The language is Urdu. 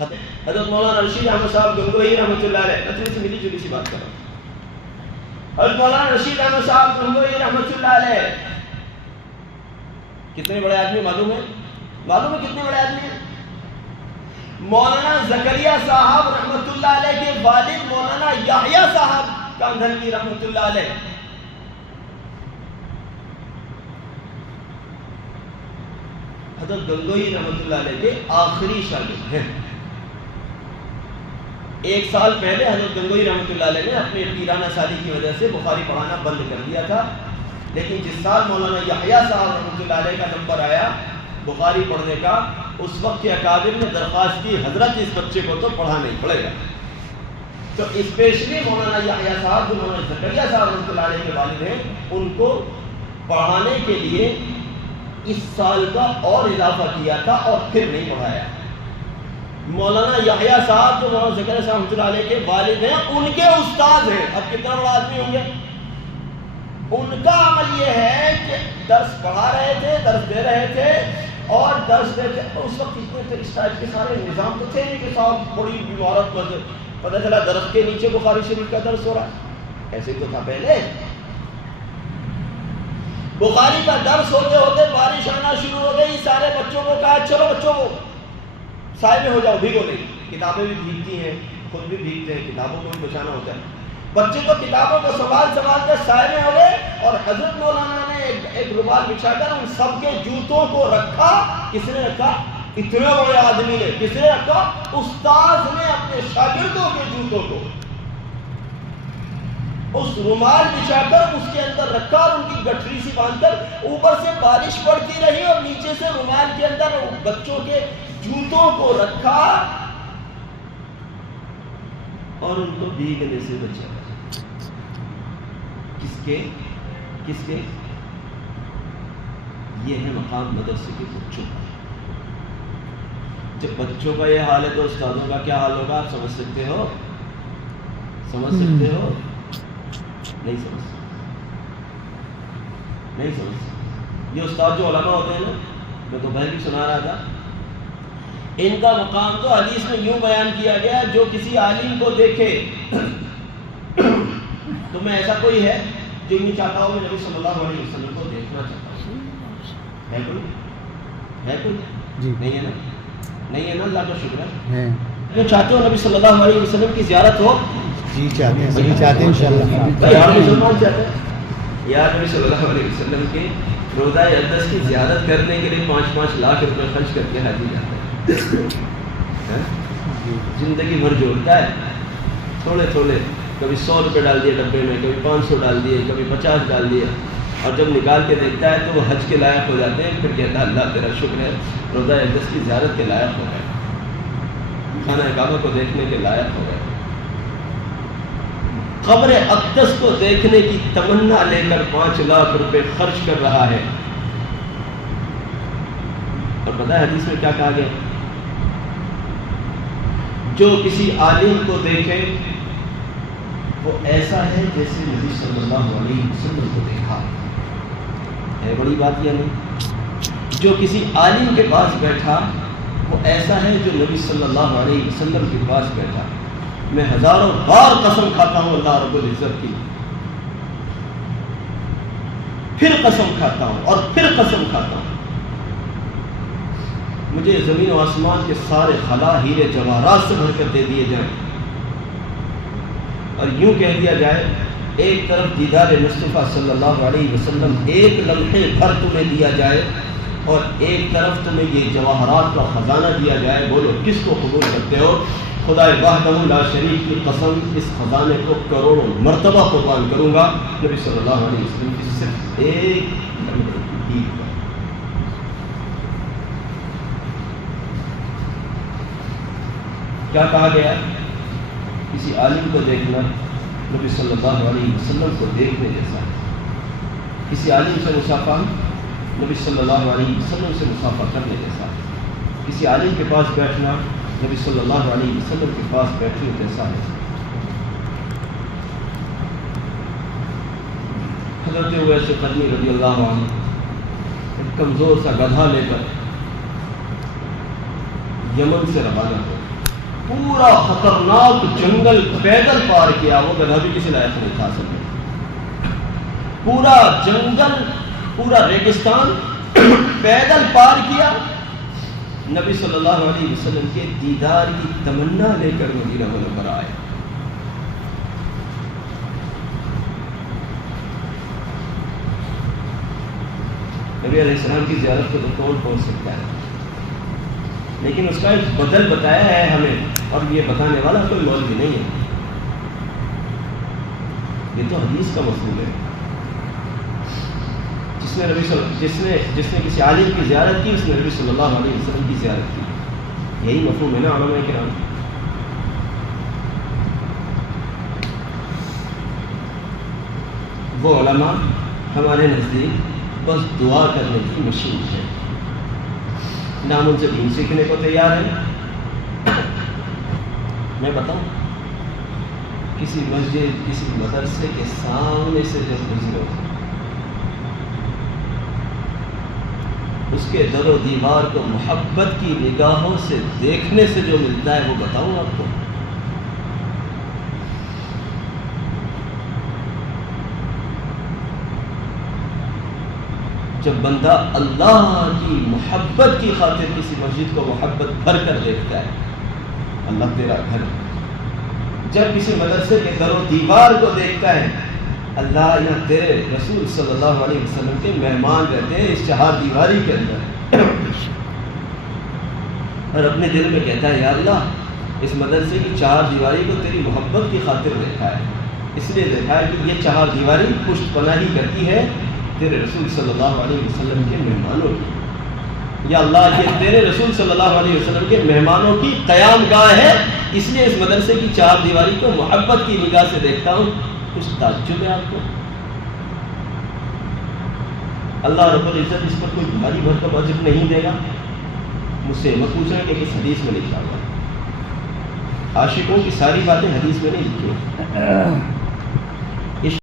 حضرت مولانا رشید احمد صاحب گنگوہی رحمۃ اللہ علیہ، میں تم سے ملی جلی سی بات کر رہا ہوں. حضرت مولانا رشید احمد صاحب گنگوہی رحمۃ اللہ علیہ کتنے بڑے آدمی معلوم ہے کتنے بڑے آدمی ہیں؟ مولانا زکریا صاحب رحمۃ اللہ علیہ کے والد مولانا یحییٰ صاحب کاندھلوی رحمۃ اللہ علیہ حضرت گنگوہی رحمۃ اللہ علیہ کے آخری شاگرد ہیں. ایک سال پہلے حضرت گنگوہی رحمۃ اللہ علیہ نے اپنے پیرانہ سالی کی وجہ سے بخاری پڑھانا بند کر دیا تھا، لیکن جس سال مولانا یحییٰ صاحب رحمۃ اللہ علیہ کا نمبر آیا بخاری پڑھنے کا، اس وقت کے اکابر نے درخواست کی حضرت اس بچے کو تو پڑھانا ہی پڑے گا. تو اسپیشلی مولانا یحییٰ صاحب جو مولانا زکریا صاحب رحمۃ اللہ علیہ کے والد ہیں، ان کو پڑھانے کے لیے اس سال کا اور اضافہ کیا تھا اور پھر نہیں پڑھایا. مولانا یحییٰ صاحب جو مولانا زکریا صاحب رحمۃ اللہ علیہ کے والد ہیں، ان کے استاد ہیں. اب کتنا بڑا آدمی ہوں گے؟ ان کا عمل یہ ہے کہ درس پڑھا رہے تھے، درس دے رہے تھے اور درس دیتے. اس وقت اتنے اس ٹائپ کے سارے نظام تو تھے نہیں کہ صاحب بڑی عمارت پر پتہ چلا درخت کے نیچے بخاری شریف کا درس ہو رہا ہے. ایسے تو تھا پہلے. بخاری کا درس ہوتے ہوتے بارش آنا شروع ہو گئی. سارے بچوں کو کہا چلو بچوں کو سائے میں ہو جاؤ، بھیگو نہیں. کتابیں بھی بھیگتی ہیں، خود بھی بھیگتے ہیں، کتابوں کو بھی بچانا ہوتا ہے. بچے تو کتابوں کو سنبھال کر سائے میں ہو گئے اور حضرت مولانا نے ایک رومال بچھا کر ان سب کے جوتوں کو رکھا. کس نے رکھا؟ اتنے بڑے آدمی نے. کس نے رکھا؟ استاذ نے اپنے شاگردوں کے جوتوں کو اس رومال بچھا کر اس کے اندر رکھا اور ان کی گٹھری سی باندھ کر اوپر سے بارش پڑتی رہی اور نیچے سے رومال کے اندر بچوں کے جوتوں کو رکھا اور ان کو بھیگنے سے بچا. کس کے یہ ہے مقام مدرسے کے بچوں کا. جب بچوں کا یہ حال ہے تو استادوں کا کیا حال ہوگا؟ آپ سمجھ سکتے ہو؟ نہیں سمجھ سکتے. یہ استاد جو علماء ہوتے ہیں نا، میں تو بہن بھی سنا رہا تھا، ان کا مقام تو حدیث میں یوں بیان کیا گیا، جو کسی عالم کو دیکھے تو میں ایسا کوئی ہے جو یہ چاہتا ہوں میں نبی صلی اللہ علیہ وسلم کو دیکھنا چاہتا ہوں. ہے کوئی؟ جی نہیں ہے نا. اللہ کا شکر ہے. جو چاہتے ہو نبی صلی اللہ علیہ وسلم کی زیارت ہو؟ جی چاہتے ہیں انشاءاللہ. یار مسلمان چاہتے ہیں یار نبی صلی اللہ علیہ وسلم کے روضہ اقدس کی زیارت کرنے کے لیے 5-5 لاکھ روپے خرچ کر کے حاجی جاتا ہے. زندگی بھر جوڑتا ہے تھوڑے تھوڑے، کبھی 100 روپے ڈال دیے ڈبے میں، کبھی 500 ڈال دیے، کبھی 50 ڈال دیے، اور جب نکال کے دیکھتا ہے تو وہ حج کے لائق ہو جاتے ہیں. پھر کہتا ہے اللہ تیرا شکر ہے روضہ اقدس کی زیارت کے لائق ہو گئے، خانہ کعبہ کو دیکھنے کے لائق ہو گئے. قبر اقدس کو دیکھنے کی تمنا لے کر 5 لاکھ روپے خرچ کر رہا ہے. اور پتہ ہے حدیث میں کیا کہا گیا؟ جو کسی عالم کو دیکھے وہ ایسا ہے جیسے نبی صلی اللہ علیہ وسلم کو دیکھا. ہے بڑی بات یا نہیں؟ جو کسی عالم کے پاس بیٹھا وہ ایسا ہے جو نبی صلی اللہ علیہ وسلم کے پاس بیٹھا. میں ہزاروں بار قسم کھاتا ہوں اللہ رب العزت کی، پھر قسم کھاتا ہوں اور پھر قسم کھاتا ہوں، مجھے زمین و آسمان کے سارے خلا ہیرے جواہرات سے بھر کر دے دیے جائیں اور یوں کہہ دیا جائے ایک طرف دیدار مصطفیٰ صلی اللہ علیہ وسلم ایک لمحے بھر تمہیں دیا جائے اور ایک طرف تمہیں یہ جواہرات کا خزانہ دیا جائے، بولو کس کو قبول کرتے ہو؟ خدا وحدہ لا شریک کی قسم اس خزانے کو کروڑوں مرتبہ قربان کروں گا نبی صلی اللہ علیہ وسلم کی صرف ایک لمحے کی دید پر. کیا کہا گیا؟ کسی عالم کو دیکھنا نبی صلی اللہ علیہ وسلم کو دیکھنے جیسا ہے. کسی عالم سے مصافحہ نبی صلی اللہ علیہ وسلم سے مصافحہ کرنے جیسا ہے. کسی عالم کے پاس بیٹھنا نبی صلی اللہ علیہ وسلم کے پاس بیٹھنے جیسا ہے. حضرت اویس قرنی رضی اللہ عنہ ایک کمزور سا گدھا لے کر یمن سے روانہ ہو. پورا خطرناک جنگل پیدل پار کیا، وہ گدھا بھی کسی لائق نہیں تھا اصل میں. پورا جنگل، پورا ریگستان پیدل پار کیا، نبی صلی اللہ علیہ وسلم کے دیدار کی تمنا لے کر مدینہ منورہ آئے. نبی علیہ السلام کی زیارت کو تو کون پہنچ سکتا ہے، لیکن اس کا ایک بدل بتایا ہے ہمیں، اور یہ بتانے والا کوئی مولوی نہیں ہے، یہ تو حدیث کا مفہوم ہے. جس نے کسی عالم کی زیارت کی، اس نے نبی صلی اللہ علیہ وسلم کی زیارت کی. یہی مفہوم ہے نا علماء کرام. وہ علماء ہمارے نزدیک بس دعا کرنے کی مشین ہے، نہ ہم ان سے دین سیکھنے کو تیار ہیں. میں بتاؤں، کسی مسجد، کسی مدرسے کے سامنے سے جب گزرو، اس کے در و دیوار کو محبت کی نگاہوں سے دیکھنے سے جو ملتا ہے وہ بتاؤں آپ کو. جب بندہ اللہ کی محبت کی خاطر کسی مسجد کو محبت بھر کر دیکھتا ہے، اللہ تیرا گھر. جب کسی مدرسے کے در و دیوار کو دیکھتا ہے، اللہ یہاں تیرے رسول صلی اللہ علیہ وسلم کے مہمان رہتے ہیں اس چہار دیواری کے اندر، اور اپنے دل میں کہتا ہے یا اللہ اس مدرسے کی چہار دیواری کو تیری محبت کی خاطر دیکھا ہے، اس لیے دیکھا ہے کہ یہ چہار دیواری پشت پناہی کرتی ہے تیرے رسول صلی اللہ علیہ وسلم کے مہمانوں کی. یا اللہ یہ تیرے رسول صلی اللہ علیہ وسلم کے مہمانوں کی قیام گاہ ہے، اس لیے اس مدرسے کی چہار دیواری کو محبت کی نگاہ سے دیکھتا ہوں. کچھ تعجب ہے آپ کو؟ اللہ رب العزت اس پر کوئی بھاری بھرکم اجر نہیں دے گا؟ مجھ سے مت پوچھنا کہ کس حدیث میں لکھا ہوا. عاشقوں کی ساری باتیں حدیث میں نہیں لکھی.